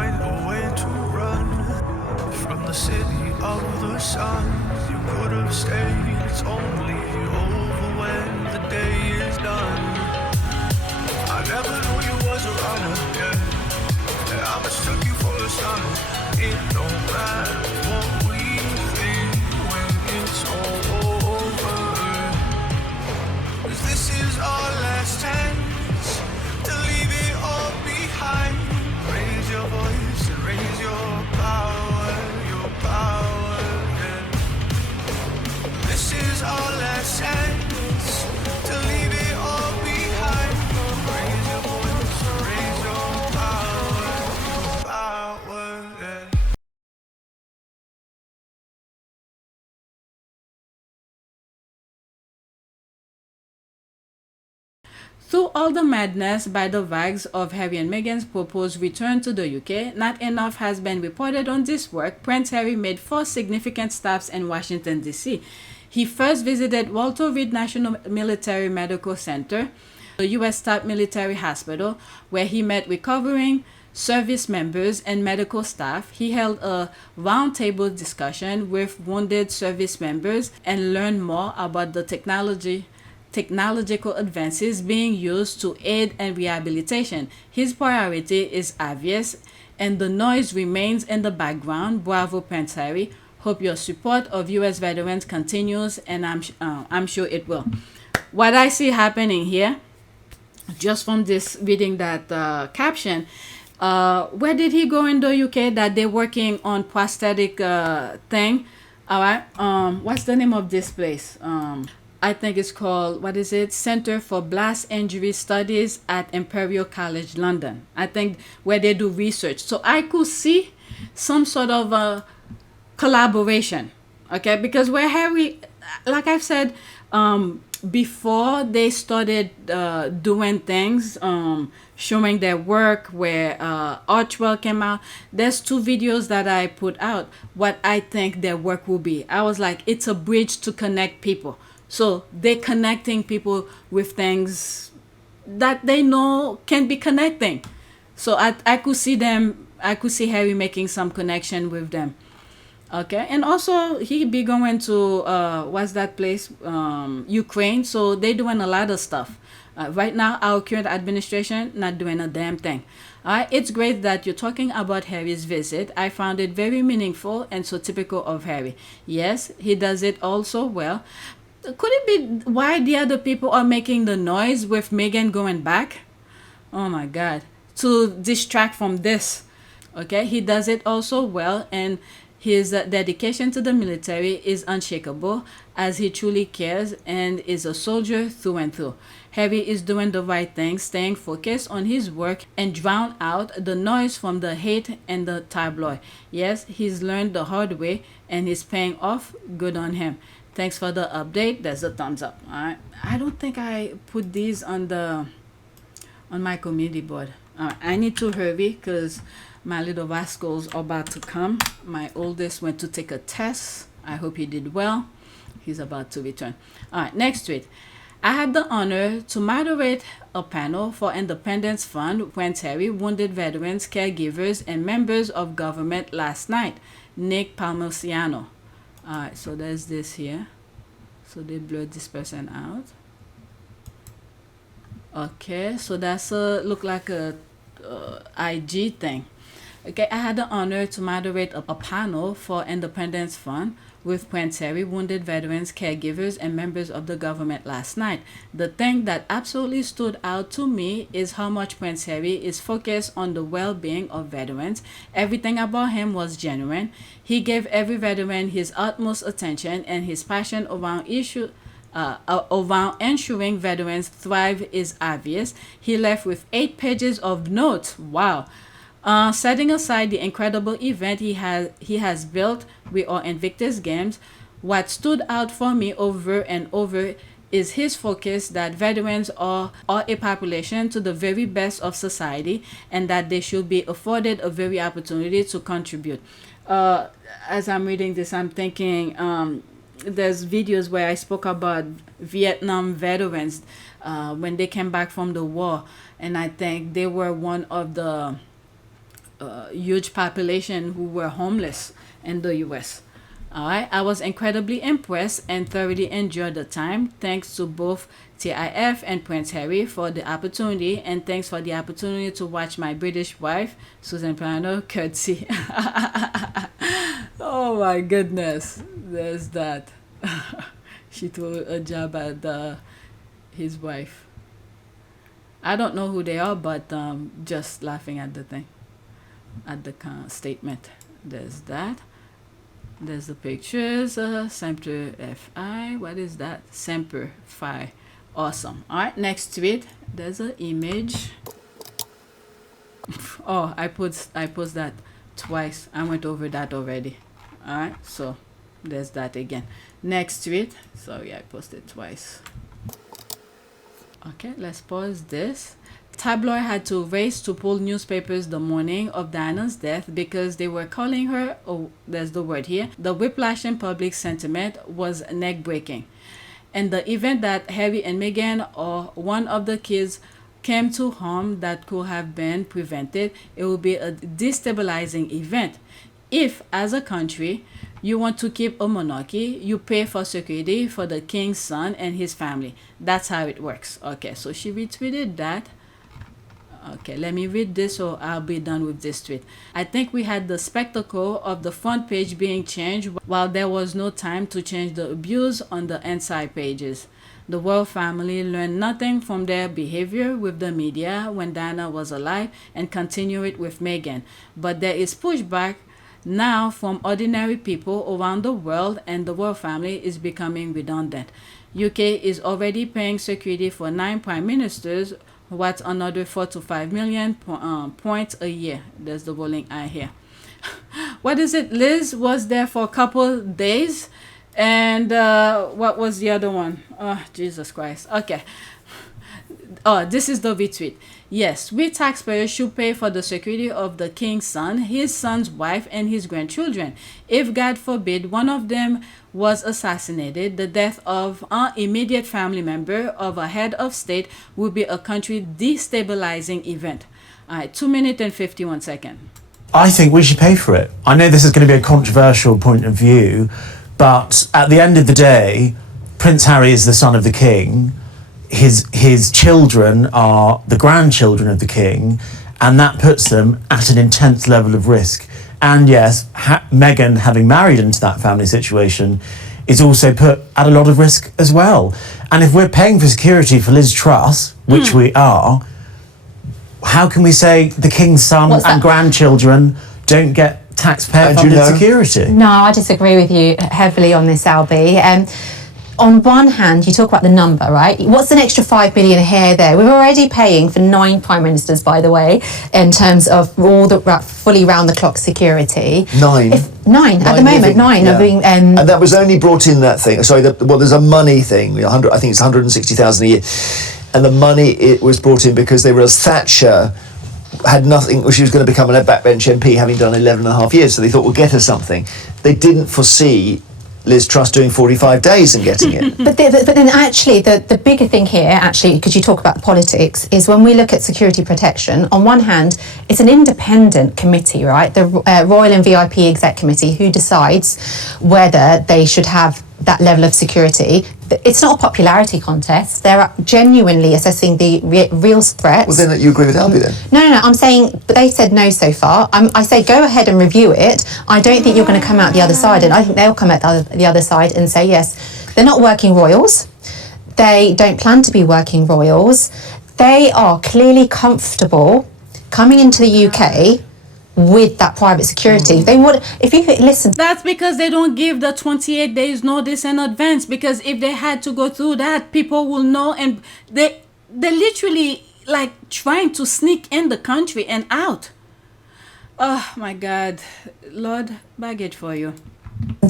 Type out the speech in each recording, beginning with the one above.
find a way to run from the city of the sun. You could have stayed, it's only over when the day is done. I never knew you was a runner, yeah. I mistook you for a son. It don't matter what we think when it's all over. 'Cause this is our last chance to leave it all behind. Raise your voice and raise your power, yeah. This is our last chance to leave it all behind. Raise your voice and raise your power, yeah. Through all the madness by the vagues of Harry and Meghan's proposed return to the UK, not enough has been reported on this work. Prince Harry made 4 significant stops in Washington, D.C. He first visited Walter Reed National Military Medical Center, the U.S. top military hospital, where he met recovering service members and medical staff. He held a roundtable discussion with wounded service members and learned more about the technological advances being used to aid in rehabilitation. His priority is obvious, and the noise remains in the background. Bravo, Prince Harry. Hope your support of U.S. veterans continues, and I'm sure it will. What I see happening here, just from this reading that caption, where did he go in the UK that they're working on prosthetic thing? All right. What's the name of this place? I think it's called, what is it? Center for Blast Injury Studies at Imperial College London. I think where they do research. So I could see some sort of a collaboration, okay? Because where Harry, like I've said, before they started doing things, showing their work, where Archwell came out, there's 2 videos that I put out, what I think their work will be. I was like, it's a bridge to connect people. So they're connecting people with things that they know can be connecting. So I could see Harry making some connection with them. Okay, and also he be going to what's that place? Ukraine. So they're doing a lot of stuff. Right now, our current administration not doing a damn thing. It's great that you're talking about Harry's visit. I found it very meaningful and so typical of Harry. Yes, he does it also well. Could it be why the other people are making the noise with Meghan going back? Oh my God. To distract from this. Okay, he does it also well, and his dedication to the military is unshakable, as he truly cares and is a soldier through and through. Harry is doing the right thing, staying focused on his work and drown out the noise from the hate and the tabloid. Yes, he's learned the hard way and he's paying off. Good on him. Thanks for the update. There's a thumbs up. All right. I don't think I put these on my community board. I need to hurry because my little rascals are about to come. My oldest went to take a test. I hope he did well. He's about to return. All right. Next tweet. I had the honor to moderate a panel for Independence Fund, Prince Harry, wounded veterans, caregivers, and members of government last night. Nick Palmerciano. Alright, so there's this here. So they blurred this person out. Okay, so that's look like a IG thing. Okay, I had the honor to moderate a panel for Independence Fund with Prince Harry, wounded veterans, caregivers, and members of the government last night. The thing that absolutely stood out to me is how much Prince Harry is focused on the well-being of veterans. Everything about him was genuine. He gave every veteran his utmost attention, and his passion around ensuring veterans thrive is obvious. He left with 8 pages of notes. Wow. Setting aside the incredible event he has built with our INVICTUSGames, what stood out for me over and over is his focus that veterans are a population to the very best of society, and that they should be afforded a very opportunity to contribute. As I'm reading this, I'm thinking there's videos where I spoke about Vietnam veterans when they came back from the war, and I think they were one of the huge population who were homeless in the US. All right, I was incredibly impressed and thoroughly enjoyed the time. Thanks to both TIF and Prince Harry for the opportunity, and thanks for the opportunity to watch my British wife, Susan Plano, curtsy. Oh my goodness, there's that. She threw a jab at his wife. I don't know who they are, but just laughing at the thing, at the statement. There's that. There's the pictures. Semper Fi. What is that? Semper Fi. Awesome. All right. Next to it, there's an image. Oh, I post that twice. I went over that already. All right. So there's that again. Next to it. Sorry, I posted twice. Okay. Let's pause this. Tabloid had to race to pull newspapers the morning of Diana's death because they were calling her, oh, there's the word here, the whiplash in public sentiment was neck-breaking. And the event that Harry and Meghan or one of the kids came to harm that could have been prevented, it will be a destabilizing event. If, as a country, you want to keep a monarchy, you pay for security for the king's son and his family. That's how it works. Okay, so she retweeted that. Okay, let me read this so I'll be done with this tweet. I think we had the spectacle of the front page being changed while there was no time to change the abuse on the inside pages. The royal family learned nothing from their behavior with the media when Diana was alive and continue it with Meghan. But there is pushback now from ordinary people around the world, and the royal family is becoming redundant. UK is already paying security for 9 prime ministers. What's another 4 to 5 million points a year? There's the rolling eye here. What is it? Liz was there for a couple days. And what was the other one? Oh, Jesus Christ. Okay. Oh, this is the retweet. Yes, we taxpayers should pay for the security of the king's son, his son's wife, and his grandchildren. If, God forbid, one of them was assassinated, the death of an immediate family member of a head of state would be a country destabilizing event. All right, 2 minutes and 51 seconds. I think we should pay for it. I know this is going to be a controversial point of view, but at the end of the day, Prince Harry is the son of the king. His children are the grandchildren of the king, and that puts them at an intense level of risk. And yes, Meghan, having married into that family situation, is also put at a lot of risk as well. And if we're paying for security for Liz Truss, which we are, how can we say the king's son and grandchildren don't get taxpayer-funded security? No, I disagree with you heavily on this, Albie. On one hand, you talk about the number, right? What's an extra 5 billion here, there? We're already paying for 9 prime ministers, by the way, in terms of all the fully round-the-clock security. 9? 9 at the moment. 9 are being... and that was only brought in that thing. Sorry, well, there's a money thing. 100, I think it's 160,000 a year. And the money, it was brought in because they were, as Thatcher had nothing, she was going to become a backbench MP having done 11 and a half years, so they thought, we'll get her something. They didn't foresee Liz Truss doing 45 days and getting it. But then actually the bigger thing here, actually, because you talk about the politics, is when we look at security protection, on one hand, it's an independent committee, right? The Royal and VIP Exec Committee, who decides whether they should have that level of security. It's not a popularity contest. They're genuinely assessing the real threats. Well, then you agree with Albie then? No, I'm saying, but they said no so far. I say go ahead and review it. I don't think you're going to come out the other side, and I think they'll come out the other side and say, yes, they're not working royals. They don't plan to be working royals. They are clearly comfortable coming into the UK with that private security. They would, if you listen. That's because they don't give the 28 days notice in advance, because if they had to go through that, people will know, and they're literally like trying to sneak in the country and out. Oh my God, Lord, baggage for you.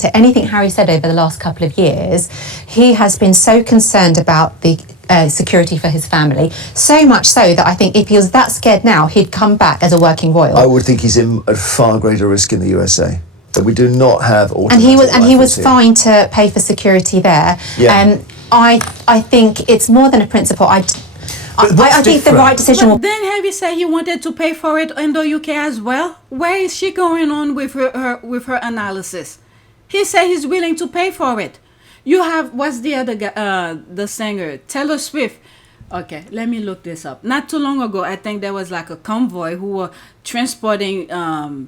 To anything Harry said over the last couple of years, he has been so concerned about the security for his family, so much so that I think if he was that scared now, he'd come back as a working royal. I would think he's in a far greater risk in the USA. That we do not have automatic and he was fine to pay for security there. Yeah. I think it's more than a principle. I think the right decision will. But then Harry said he wanted to pay for it in the UK as well. Where is she going on with her analysis? He said he's willing to pay for it. You have, what's the other guy, the singer, Taylor Swift. Okay, let me look this up. Not too long ago, I think there was like a convoy who were transporting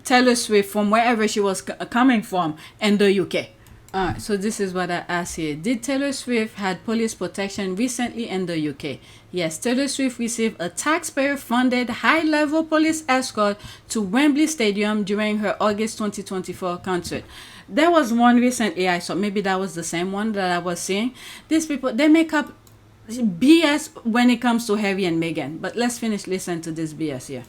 Taylor Swift from wherever she was coming from in the UK. Alright, so this is what I asked here. Did Taylor Swift had police protection recently in the UK? Yes, Taylor Swift received a taxpayer-funded high-level police escort to Wembley Stadium during her August 2024 concert. There was one recently I saw. Maybe that was the same one that I was seeing. These people, they make up BS when it comes to Harry and Meghan. But let's finish listening to this BS here.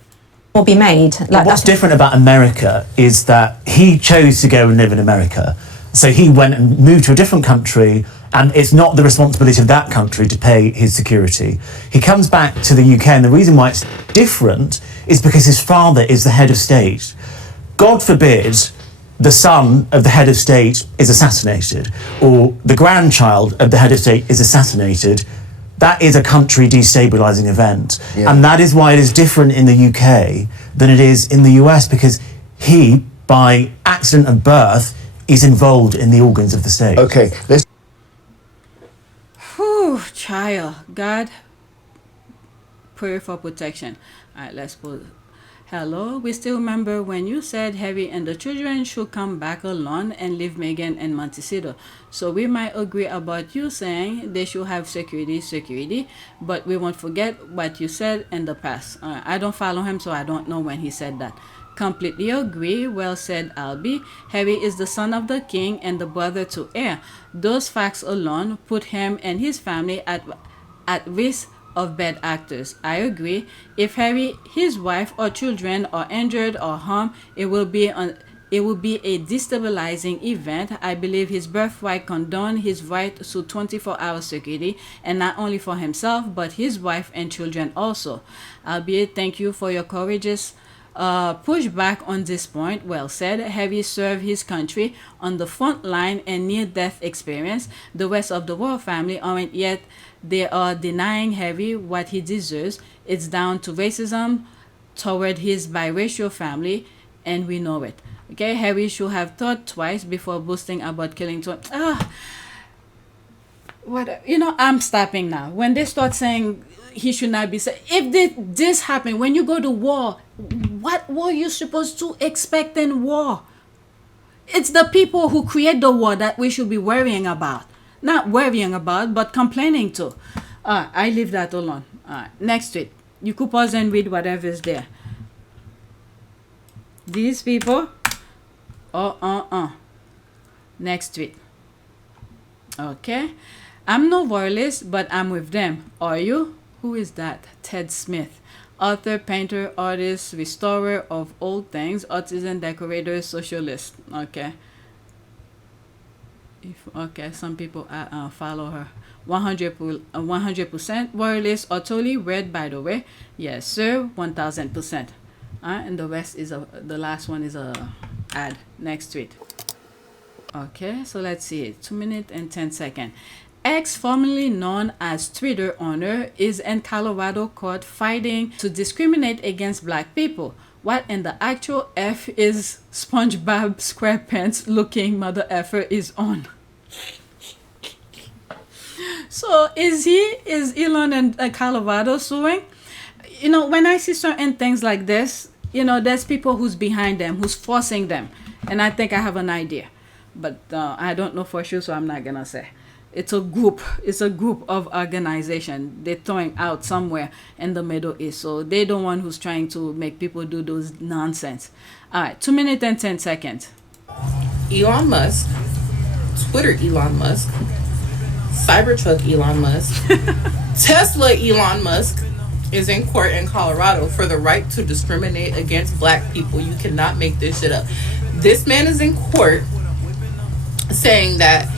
Will be made. Like, what's different about America is that he chose to go and live in America. So he went and moved to a different country, and it's not the responsibility of that country to pay his security. He comes back to the UK, and the reason why it's different is because his father is the head of state. God forbid the son of the head of state is assassinated, or the grandchild of the head of state is assassinated. That is a country destabilising event. Yeah. And that is why it is different in the UK than it is in the US, because he, by accident of birth, is involved in the organs of the state. Okay, let's... Whew, child. God, pray for protection. All right, let's put... Hello, we still remember when you said Harry and the children should come back alone and leave Meghan and Montecito. So we might agree about you saying they should have security, but we won't forget what you said in the past. I don't follow him, so I don't know when he said that. Completely agree. Well said, Albie. Harry is the son of the king and the brother to heir. Those facts alone put him and his family at risk of bad actors. I agree. If Harry, his wife, or children are injured or harmed, it will be a destabilizing event. I believe his birthright condoned his right to 24-hour security, and not only for himself, but his wife and children also. Albeit, thank you for your courageous push back on this point. Well said. Harry served his country on the front line and near-death experience. The rest of the royal family aren't yet. They are denying Harry what he deserves. It's down to racism toward his biracial family, and we know it. Okay, Harry should have thought twice before boasting about killing I'm stopping now. When they start saying he should not be said, if this happened, when you go to war, what were you supposed to expect in war? It's the people who create the war that we should be worrying about. Not worrying about, but complaining to. I leave that alone. Next tweet. You could pause and read whatever is there. These people. Next tweet. Okay. I'm no royalist, but I'm with them. Are you? Who is that? Ted Smith. Author, painter, artist, restorer of old things, artisan, decorator, socialist. Okay. Some people follow her. 100% royalist, utterly read, by the way. Yes, sir. 1000%. And the rest is the last one is a ad. Next tweet. Okay, so let's see it. 2 minutes and 10 seconds. X, formerly known as Twitter owner, is in Colorado court fighting to discriminate against black people. What in the actual F is SpongeBob SquarePants looking mother effer is on? So is Elon in Colorado suing? When I see certain things like this, there's people who's behind them, who's forcing them. And I think I have an idea. But I don't know for sure, so I'm not going to say. It's a group of organization. They're throwing out somewhere in the Middle East. So they're the one who's trying to make people do those nonsense. All right, 2 minutes and 10 seconds. Elon Musk, Twitter Elon Musk, Cybertruck Elon Musk, Tesla Elon Musk is in court in Colorado for the right to discriminate against black people. You cannot make this shit up. This man is in court saying that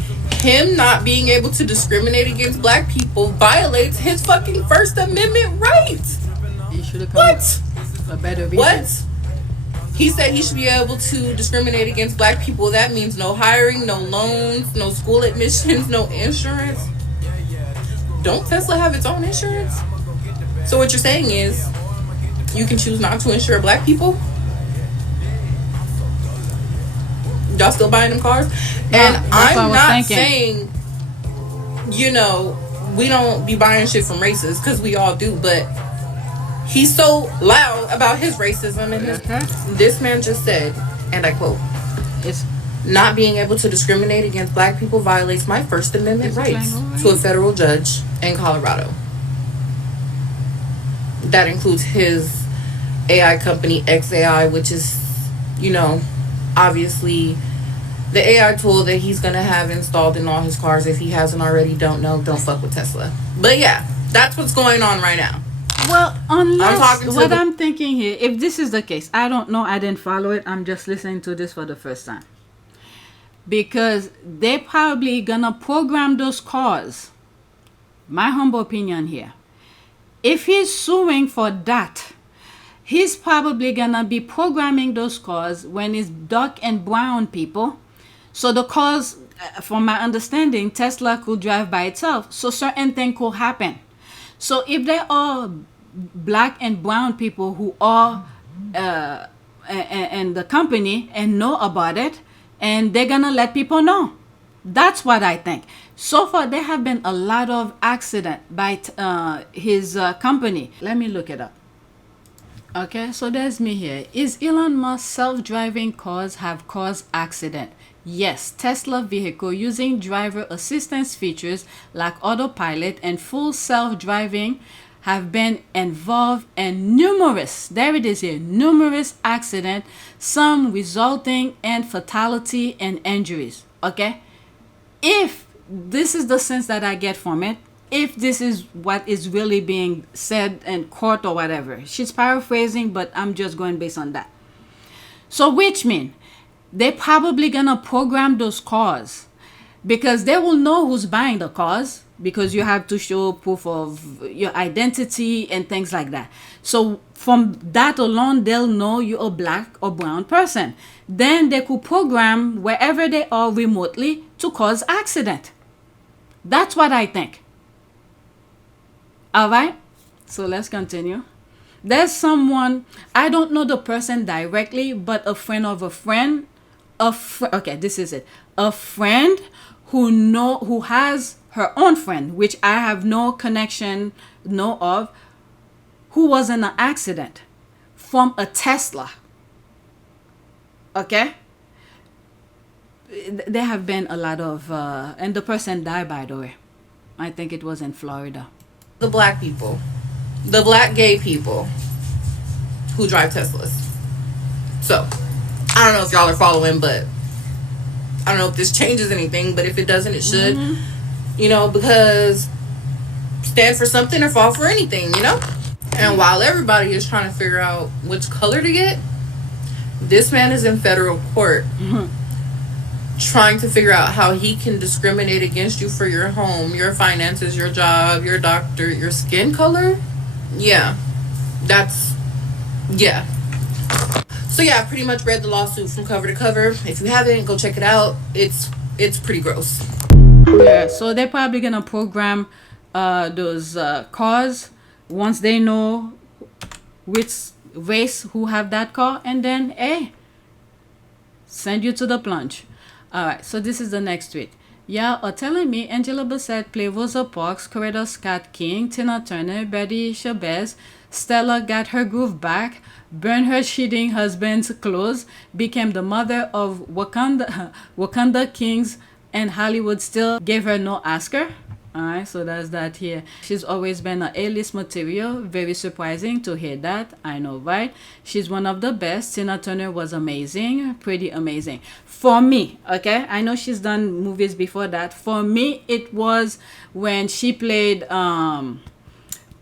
him not being able to discriminate against black people violates his fucking First Amendment rights. He should have come what? A better reason. What? He said he should be able to discriminate against black people. That means no hiring, no loans, no school admissions, no insurance. Don't Tesla have its own insurance? So what you're saying is you can choose not to insure black people? Y'all still buying them cars? And I'm not saying, you know, we don't be buying shit from racists, because we all do, but he's so loud about his racism, and this man just said, and I quote, It's not being able to discriminate against black people violates my First Amendment rights to a federal judge in Colorado. That includes his AI company, XAI, which is, you know, obviously the AI tool that he's going to have installed in all his cars. If he hasn't already, don't fuck with Tesla. But yeah, that's what's going on right now. Well, unless I'm thinking here, if this is the case, I don't know, I didn't follow it, I'm just listening to this for the first time. Because they probably gonna program those cars. My humble opinion here. If he's suing for that, he's probably gonna be programming those cars when it's dark and brown people. So the cars, from my understanding, Tesla could drive by itself. So certain things could happen. So if there are black and brown people who are in the company and know about it, and they're gonna let people know. That's what I think. So far, there have been a lot of accident by his company. Let me look it up. Okay, so there's me here. Is Elon Musk self-driving cars have caused accident? Yes, Tesla vehicle using driver assistance features like autopilot and full self-driving have been involved in numerous accidents, some resulting in fatality and injuries. Okay, if this is the sense that I get from it, if this is what is really being said in court or whatever, she's paraphrasing, but I'm just going based on that. So which means they're probably gonna program those cars, because they will know who's buying the cars, because you have to show proof of your identity and things like that. So from that alone, they'll know you're a black or brown person. Then they could program wherever they are remotely to cause accident. That's what I think. All right, so let's continue. There's someone, I don't know the person directly, but a friend of a friend, okay, this is it. A friend who has her own friend, which I have no connection, of, who was in an accident from a Tesla. Okay? There have been a lot of, and the person died, by the way. I think it was in Florida. The black people, the black gay people who drive Teslas. So, I don't know if y'all are following, but I don't know if this changes anything, but if it doesn't, it should. You know, because stand for something or fall for anything, you know? And while everybody is trying to figure out which color to get, this man is in federal court trying to figure out how he can discriminate against you for your home, your finances, your job, your doctor, your skin color. Yeah. So yeah, I pretty much read the lawsuit from cover to cover. If you haven't, go check it out. It's pretty gross. Yeah, so they're probably gonna program those cars once they know which race who have that car, and then send you to the plunge. All right, so this is the next tweet. Yeah, are telling me Angela Bassett play Rosa Parks, Coretta Scott King, Tina Turner, Betty Shabazz, Stella got her groove back, burned her cheating husband's clothes, became the mother of Wakanda Kings, and Hollywood still gave her no Oscar. Alright, so that's that here. She's always been an A-list material. Very surprising to hear that. I know, right? She's one of the best. Tina Turner was amazing. Pretty amazing. For me, okay? I know she's done movies before that. For me, it was when she played... the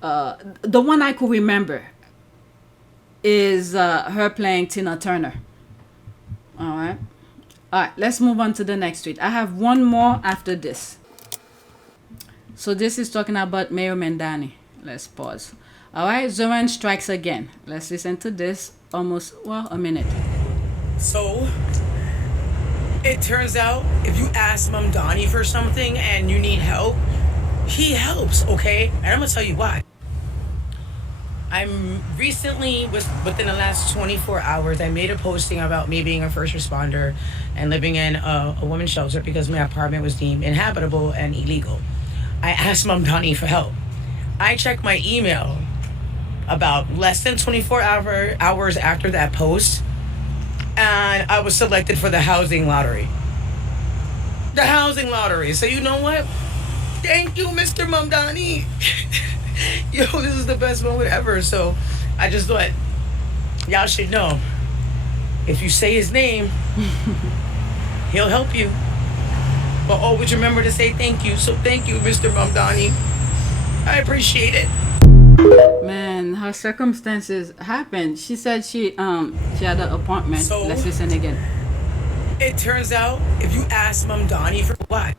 one I could remember is her playing Tina Turner. Alright. Alright, let's move on to the next tweet. I have one more after this. So this is talking about Mayor Mandani. Let's pause. All right, Zohran strikes again. Let's listen to this. Almost, a minute. So, it turns out if you ask Mandani for something and you need help, he helps, okay? And I'm going to tell you why. I'm recently, within the last 24 hours, I made a posting about me being a first responder and living in a women's shelter because my apartment was deemed inhabitable and illegal. I asked Mandani for help. I checked my email about less than 24 hours after that post, and I was selected for the housing lottery. The housing lottery. So you know what? Thank you, Mr. Mandani. Yo, this is the best moment ever. So I just thought y'all should know, if you say his name, he'll help you. But always remember to say thank you. So thank you, Mr. Mandani. I appreciate it. Man, her circumstances happened. She said she had an apartment. So- Let's listen again. It turns out, if you ask Mandani for what?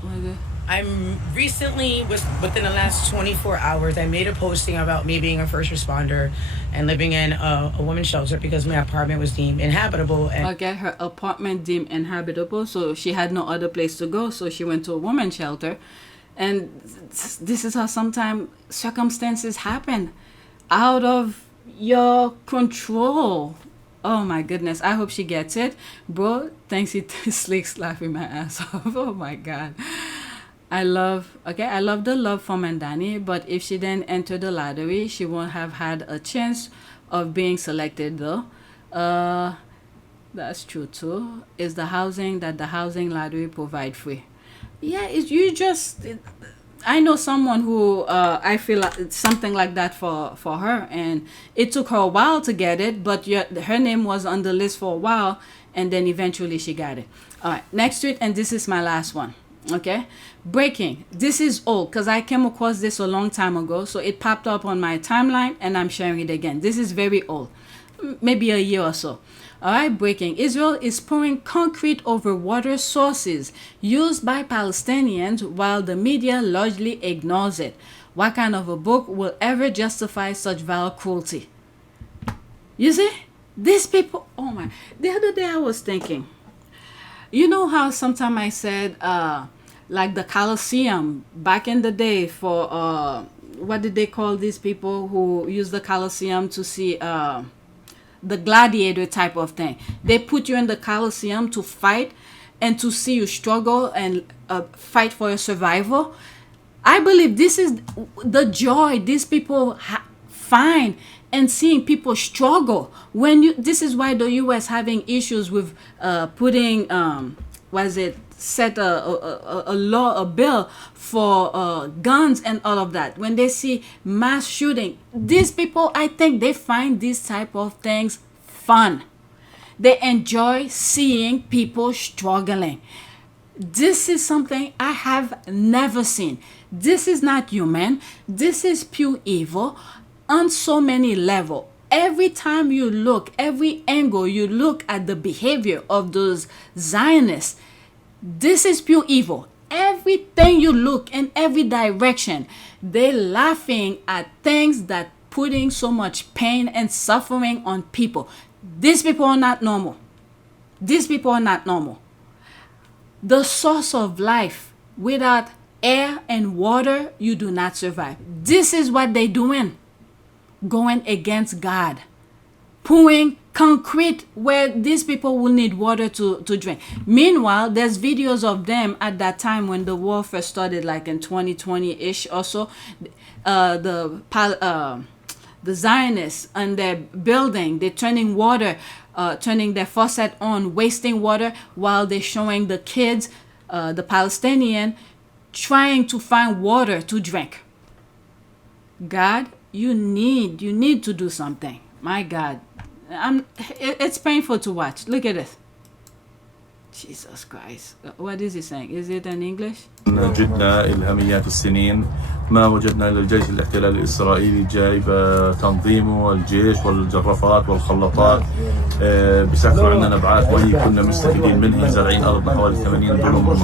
What is it? I'm recently, within the last 24 hours, I made a posting about me being a first responder and living in a women's shelter because my apartment was deemed inhabitable. And Okay, her apartment deemed inhabitable, so she had no other place to go, so she went to a women's shelter. And this is how sometimes circumstances happen out of your control. Oh my goodness, I hope she gets it. Bro, thanks, he slicks laughing my ass off. Oh my God. I love the love for Mandani, but if she didn't enter the lottery, she won't have had a chance of being selected though. That's true too. Is the housing that the housing lottery provide free? Yeah, I know someone who I feel like it's something like that for her, and it took her a while to get it, but her name was on the list for a while, and then eventually she got it. All right, next tweet, and this is my last one. Okay, breaking. This is old because I came across this a long time ago, so it popped up on my timeline, and I'm sharing it again. This is very old, maybe a year or so. All right, breaking. Israel is pouring concrete over water sources used by Palestinians while the media largely ignores it. What kind of a book will ever justify such vile cruelty? You see, these people, oh my. The other day I was thinking, you know how sometimes I said, like the Colosseum back in the day for, what did they call these people who use the Colosseum to see, the gladiator type of thing. They put you in the Colosseum to fight and to see you struggle and fight for your survival. I believe this is the joy these people find in seeing people struggle. This is why the U.S. having issues with putting set a bill for guns and all of that. When they see mass shooting, these people, I think they find these type of things fun. They enjoy seeing people struggling. This is something I have never seen. This is not human. This is pure evil on so many levels. Every time you look, every angle you look at the behavior of those Zionists, this is pure evil. Everything you look in every direction, they're laughing at things that putting so much pain and suffering on people. These people are not normal. These people are not normal. The source of life, without air and water, you do not survive. This is what they're doing. Going against God. Pouring concrete where these people will need water to drink. Meanwhile, there's videos of them at that time when the war first started, like in 2020-ish or so. The Zionists and their building, they're turning water, turning their faucet on, wasting water, while they're showing the kids, the Palestinian, trying to find water to drink. God, you need to do something. My God. It's painful to watch. Look at this. Jesus Christ. What is he saying? Is it in English? جدنا الهميات السنين ما وجدنا إلا الجيش الاحتلالي الإسرائيلي جايب تنظيمه والجيش والجرافات والخلاطات بيسافروا عندنا نبعات مي كنا مستفيدين منها زارعين أرضنا حوالي 80 دونم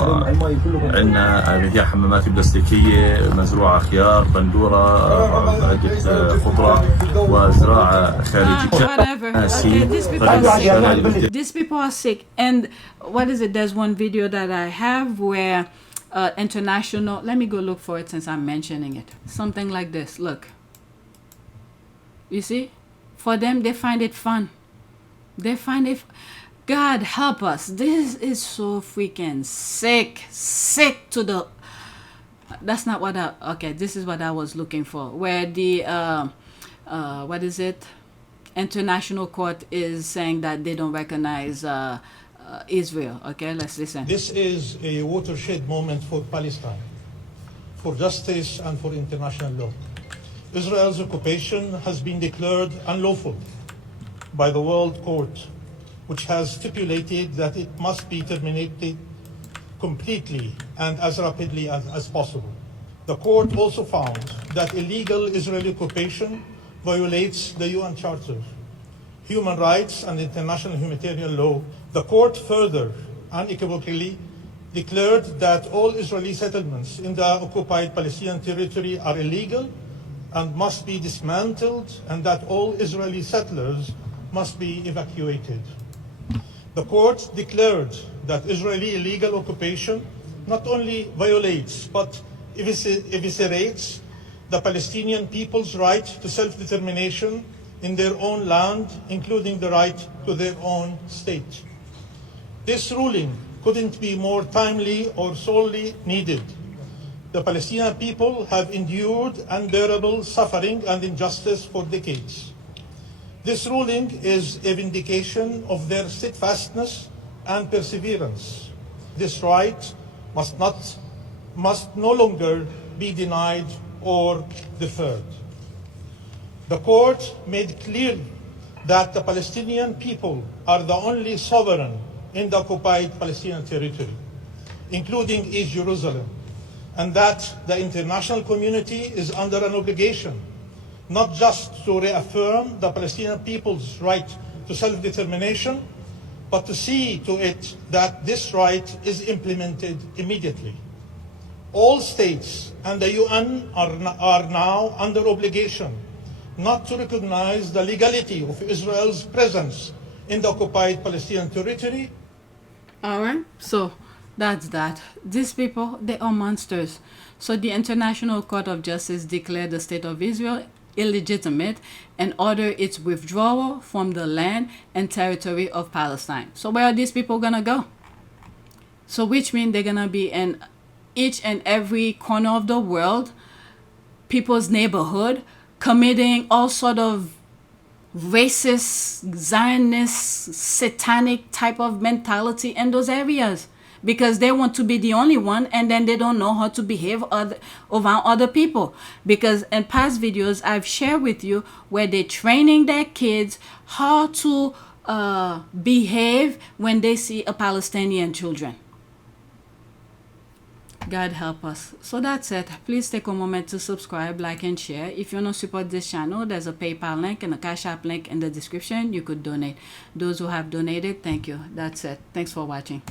عندنا هي حمامات بلاستيكية مزروعة خيار بندورة عدة خضرة وزراعة خارجية. Whatever. Okay, these people are sick. And what is it? There's one video that I have where international, let me go look for it since I'm mentioning it. Something like this. Look. You see? For them, they find it fun. They find it... God help us. This is so freaking sick. Sick to the... That's not what I... Okay, this is what I was looking for. Where the... what is it? International Court is saying that they don't recognize Israel. Okay, let's listen. This is a watershed moment for Palestine, for justice and for international law. Israel's occupation has been declared unlawful by the World Court, which has stipulated that it must be terminated completely and as rapidly as possible. The court also found that illegal Israeli occupation violates the UN Charter, human rights and international humanitarian law. The court further unequivocally declared that all Israeli settlements in the occupied Palestinian territory are illegal and must be dismantled, and that all Israeli settlers must be evacuated. The court declared that Israeli illegal occupation not only violates but eviscerates the Palestinian people's right to self-determination in their own land, including the right to their own state. This ruling couldn't be more timely or sorely needed. The Palestinian people have endured unbearable suffering and injustice for decades. This ruling is a vindication of their steadfastness and perseverance. This right must no longer be denied or deferred. The court made clear that the Palestinian people are the only sovereign in the occupied Palestinian territory, including East Jerusalem, and that the international community is under an obligation not just to reaffirm the Palestinian people's right to self-determination, but to see to it that this right is implemented immediately. All states and the UN are now under obligation not to recognize the legality of Israel's presence in the occupied Palestinian territory. All right, so that's that. These people, they are monsters. So the International Court of Justice declared the state of Israel illegitimate and ordered its withdrawal from the land and territory of Palestine. So where are these people gonna go? So which means they're gonna be in each and every corner of the world, people's neighborhood, committing all sort of racist, Zionist, satanic type of mentality in those areas, because they want to be the only one, and then they don't know how to behave around other people. Because in past videos I've shared with you where they're training their kids how to behave when they see a Palestinian children. God help us. So that's it. Please take a moment to subscribe, like, and share. If you want to support this channel, there's a PayPal link and a Cash App link in the description. You could donate. Those who have donated, thank you. That's it. Thanks for watching.